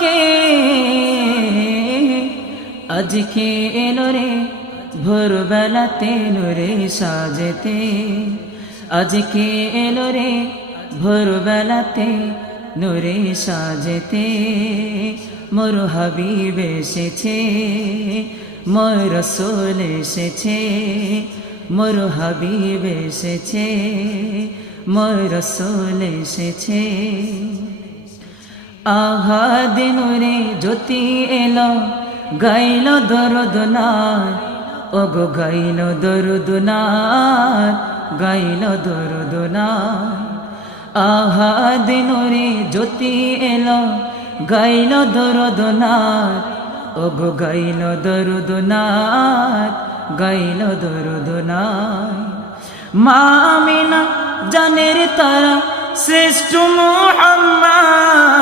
কে আজকে এলো রে ভোরবেলাতে নূরে সাজেতে আজকে এলো রে ভোরবেলাতে নূরে সাজেতে মোর হাবিব এসেছে মোর রাসূল এসেছে মোর হাবিব এসেছে মোর রাসূল এসেছে আহাদ নূরে জ্যোতি এলো গাইল দরুদ নাথ ওগো গাইল দরুদ নাথ গাইল দরুদ নাথ আহাদ নূরে জ্যোতি এলো গাইল দরুদ নাথ ওগো গাইল দরুদ নাথ গাইল দরুদ নাথ মা আমিনা জানের তারা শ্রেষ্ঠ মুহাম্মদ